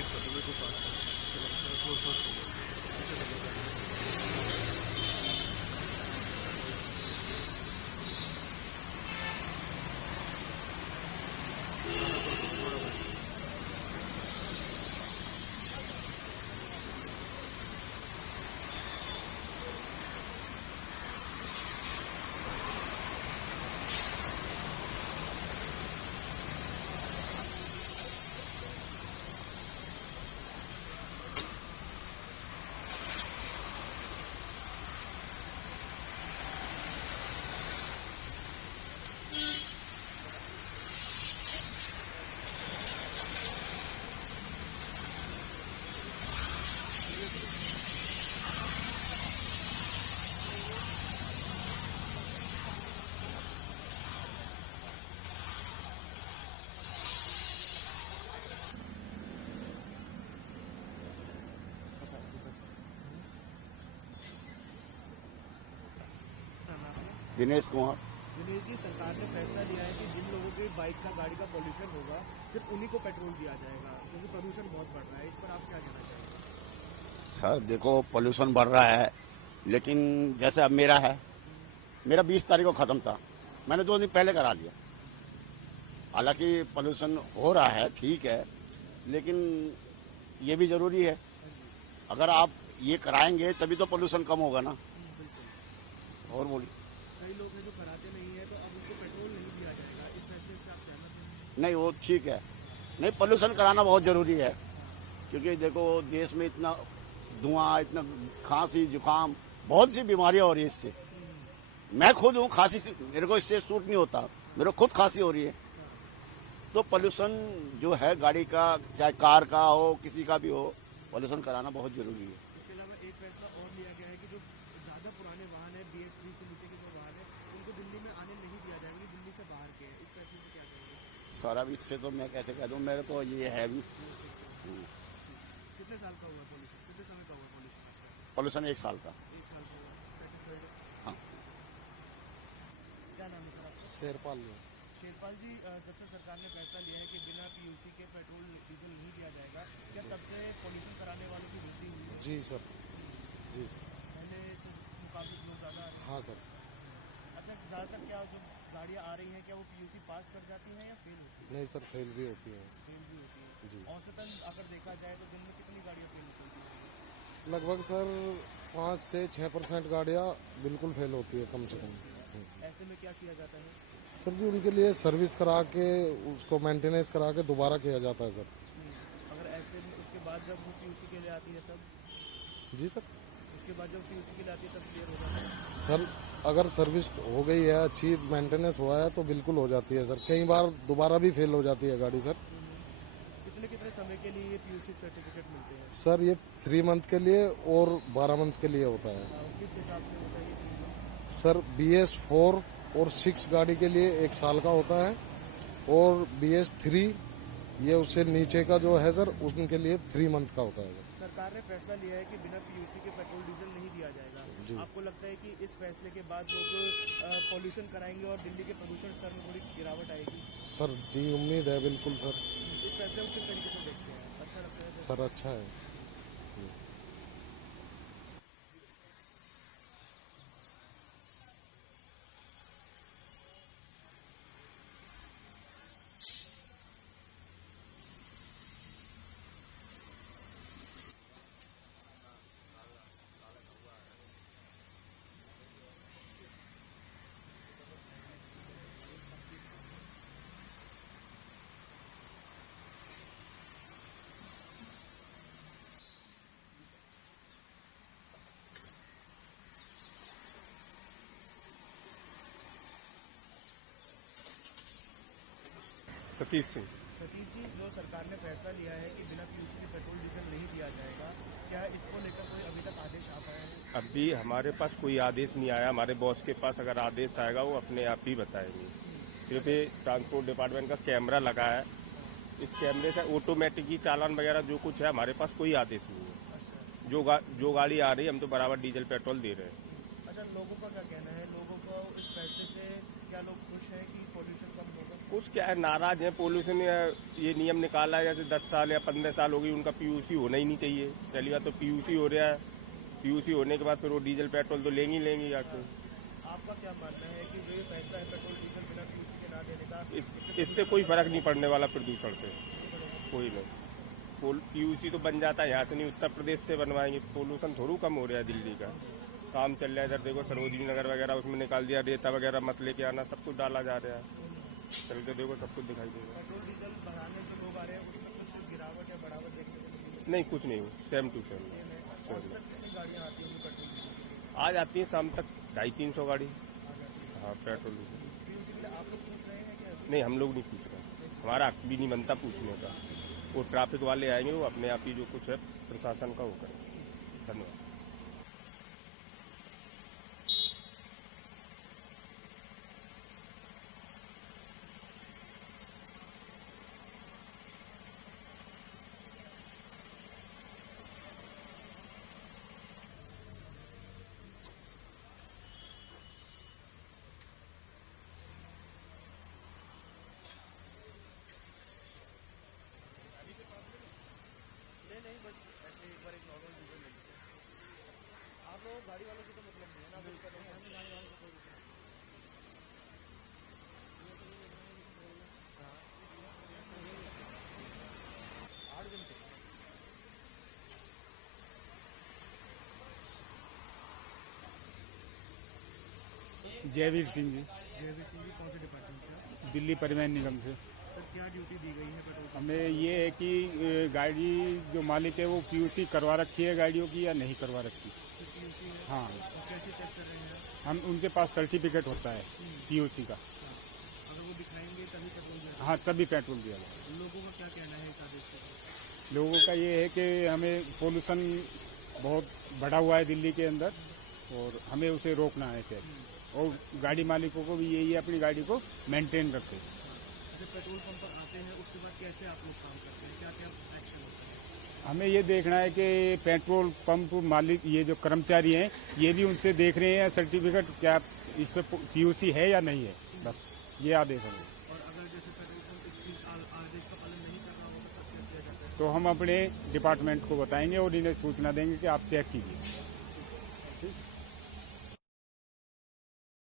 Bike पर तो मेरे को पास वो शॉर्ट हो गया ऐसे लगा। दिनेश कुमार। दिनेश जी, सरकार ने फैसला लिया है कि जिन लोगों की बाइक का गाड़ी का पॉल्यूशन होगा सिर्फ उन्हीं को पेट्रोल दिया जाएगा, क्योंकि प्रदूषण बहुत बढ़ रहा है। इस पर आप क्या कहना चाहेंगे? सर देखो, पॉल्यूशन बढ़ रहा है, लेकिन जैसे अब मेरा है, मेरा 20 तारीख को खत्म था, मैंने 2 दिन पहले करा लिया। हालांकि पॉल्यूशन हो रहा है, ठीक है, लेकिन ये भी जरूरी है। अगर आप ये कराएंगे तभी तो पॉल्यूशन कम होगा ना। बिल्कुल। और बोलिए। कई लोग हैं जो कराते नहीं है, तो अब उनको पेट्रोल नहीं दिया जाएगा। इस फैसले से आप सहमत हैं? नहीं, वो ठीक है, नहीं, पॉल्यूशन कराना बहुत जरूरी है, क्योंकि देखो देश में इतना धुआं, इतना खांसी जुकाम, बहुत सी बीमारियां हो रही है इससे। मैं खुद हूँ, खांसी से मेरे को इससे सूट नहीं होता, मेरे को खुद खांसी हो रही है। तो पॉल्यूशन जो है गाड़ी का, चाहे कार का हो, किसी का भी हो, पॉल्यूशन कराना बहुत जरूरी है। इसके अलावा एक फैसला और लिया गया है कि जो ज़्यादा पुराने वाहन है, BS3 से नीचे के जो वाहन है, उनको दिल्ली में आने नहीं दिया जाएगा, दिल्ली से बाहर के। इस फैसले से क्या कहेंगे? सर अब इससे तो मैं कैसे कह दूं, मेरे तो ये है भी। कितने साल का हुआ पॉल्यूशन? कितने समय का हुआ पॉल्यूशन? पॉल्यूशन 1 साल का। 1 साल का हुआ। सेटिस्फाइड है? हाँ। क्या नाम है सर आपका? शेरपाल। शेरपाल जी, जब से सरकार ने फैसला लिया है कि बिना PUC के पेट्रोल डीजल नहीं दिया जाएगा, क्या तब से पॉल्यूशन कराने वालों की वृद्धि हुई है? जी सर। जी। पहले से मुकाबले लोग ज़्यादा आ रहे हैं? हाँ सर। अच्छा, ज़्यादातर क्या जो गाड़ियाँ आ रही हैं, क्या वो PUC पास कर जाती हैं या फेल होती हैं? नहीं सर, फेल भी होती है। फेल भी होती है। जी। औसतन अगर देखा जाए तो दिन में कितनी गाड़ियाँ फेल होती हैं? लगभग सर 5 से 6% गाड़ियाँ बिल्कुल फेल होती है कम से कम। ऐसे में क्या किया जाता है? सर जी, उनके लिए सर्विस करा के, उसको मेंटेनेंस करा के दोबारा किया जाता है सर। अगर ऐसे में उसके बाद जब वो PUC के लिए आती है तब? जी सर। उसके बाद जब PUC के लिए आती है तब क्लियर हो जाता है? सर अगर सर्विस हो गई है, अच्छी मेंटेनेंस हुआ है तो बिल्कुल हो जाती है सर। कई बार दोबारा भी फेल हो जाती है गाड़ी सर। कितने कितने समय के लिए ये PUC सर्टिफिकेट मिलते हैं? सर ये 3 मंथ के लिए और 12 मंथ के लिए होता है। किस हिसाब से होता है ये 3 मंथ? सर BS4 और 6 गाड़ी के लिए 1 साल का होता है, और BS3 ये उससे नीचे का जो है सर, उनके लिए 3 मंथ का होता है। सरकार ने फैसला लिया है कि बिना PUC के पेट्रोल डीजल नहीं दिया जाएगा। आपको लगता है कि इस फैसले के बाद लोग पॉल्यूशन कराएंगे और दिल्ली के प्रदूषण स्तर में थोड़ी गिरावट आएगी? सर जी उम्मीद है बिल्कुल सर। इस फैसले को किस तरीके से देखते हैं? अच्छा लगता है? सर अच्छा है। सतीश सिंह। सतीश जी, जो सरकार ने फैसला लिया है कि बिना PUC के पेट्रोल डीजल नहीं दिया जाएगा, क्या इसको लेकर कोई अभी तक आदेश आ पाया है? अभी हमारे पास कोई आदेश नहीं आया। हमारे बॉस के पास अगर आदेश आएगा वो अपने आप ही बताएंगे। सिर्फ ये ट्रांसपोर्ट डिपार्टमेंट का कैमरा लगा है, इस कैमरे से ऑटोमेटिक ही चालान वगैरह जो कुछ है, हमारे पास कोई आदेश नहीं है। अच्छा। जो गाड़ी आ रही है हम तो बराबर डीजल पेट्रोल दे रहे हैं। अच्छा, लोगों का क्या कहना है? लोगों को इस फैसले से क्या लोग खुश हैं कि पॉल्यूशन कम होगा? कुछ क्या है, नाराज है। पोल्यूशन ये नियम निकाला है, जैसे 10 साल या 15 साल हो गई उनका पीयूसी होना ही नहीं चाहिए। पहली बात तो पीयूसी हो रहा है, पीयूसी होने के बाद फिर वो डीजल पेट्रोल तो लेंगी जाके। आपका क्या मानना है कि जो ये फैसला है पेट्रोल डीजल बिना पीयूसी के ना देने का, इससे कोई फर्क नहीं पड़ने वाला प्रदूषण से, कोई नहीं। पीयूसी तो बन जाता है यहाँ से, नहीं उत्तर प्रदेश से बनवाएंगे। पोल्यूशन थोड़ा कम हो रहा है, दिल्ली का काम चल रहा है। इधर देखो सरोजनी नगर वगैरह उसमें निकाल दिया, रेता वगैरह मत लेके आना, सब कुछ डाला जा रहा है। चल के देखो सब कुछ दिखाई देगा। पेट्रोल डीजल बढ़ाने से लोग आ रहे हैं, उसमें कुछ गिरावट या बढ़ावट देखने को मिली? नहीं, कुछ नहीं, सेम टू सेम। आज तक कितनी गाड़ियाँ आती होंगी पेट्रोल डीजल के लिए? आज आती है शाम तक 250-300 गाड़ी। आ जाती है। हाँ, पेट्रोल डीजल। पीयूसी के लिए आप लोग पूछ रहे हैं कि अभी? नहीं, हम लोग नहीं पूछ रहे, हमारा हक भी नहीं बनता पूछने का। वो ट्रैफिक वाले आएंगे, वो अपने आप ही जो कुछ है प्रशासन का वो करेंगे। धन्यवाद। नहीं, बस ऐसे एक बार एक नॉर्मल डीजल ले लीजिए। आप लोग गाड़ी वालों से तो मतलब नहीं है ना? बिल्कुल नहीं, हमें गाड़ी वालों से कोई मतलब नहीं। हाँ, 8 घंटे। जयवीर सिंह जी, जयवीर सिंह जी, कौन से डिपार्टमेंट से आप? दिल्ली परिवहन निगम से। सर, क्या ड्यूटी दी गई है पेट्रोल पंप? हमें ये है कि गाड़ी जो मालिक है वो पीयूसी करवा रखी है गाड़ियों की या नहीं करवा रखी। पीयूसी है? हाँ, तो कैसे चेक कर रहे हैं आप? हम उनके पास सर्टिफिकेट होता है पीयूसी का। अगर वो दिखाएंगे तभी पेट्रोल जाएगा? हाँ, तभी पेट्रोल दिया जाएगा। लोगों का क्या कहना है इस आदेश पर? लोगों का ये है कि हमें पोल्यूशन बहुत बढ़ा हुआ है दिल्ली के अंदर और हमें उसे रोकना है फिर। और गाड़ी मालिकों को भी यही है अपनी गाड़ी को मेंटेन रखे। जब पेट्रोल पंप पर आते हैं उसके बाद कैसे आप लोग काम करते हैं, क्या क्या एक्शन होता है? हमें ये देखना है कि पेट्रोल पंप मालिक ये जो कर्मचारी हैं ये भी उनसे देख रहे हैं सर्टिफिकेट क्या इस पे पीयूसी है या नहीं है, बस ये आदेश है। और अगर जैसे पेट्रोल पंप इस चीज आदेश का पालन नहीं कर रहा होगा तो क्या किया जाता है? तो हम अपने डिपार्टमेंट को बताएंगे और इन्हें सूचना देंगे कि आप चेक कीजिए।